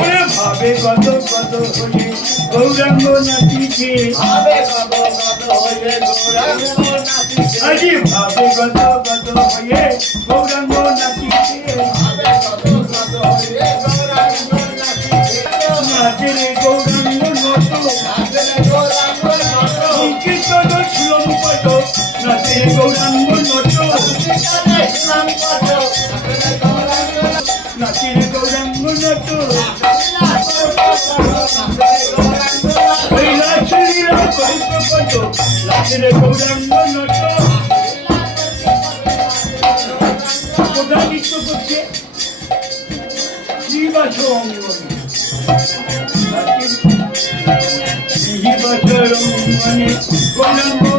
ওরে ভাবে কত কত হয়ে গৌরাঙ্গ নাচিছে আজি ভাবে কত কত হয়ে গৌরাঙ্গ নাচিছে নাচে রে গৌরাঙ্গ নত কীর্তন ছিলম কত নাচে রে গৌরাঙ্গ নত নাচে রে গৌরাঙ্গ নত ওই নাচেরা কল্প কত নাচে রে গৌরাঙ্গ নত কোথায় নৃত্য করছে শ্রীবাস অঙ্গনে শ্রীবাস অঙ্গনে গৌরাঙ্গ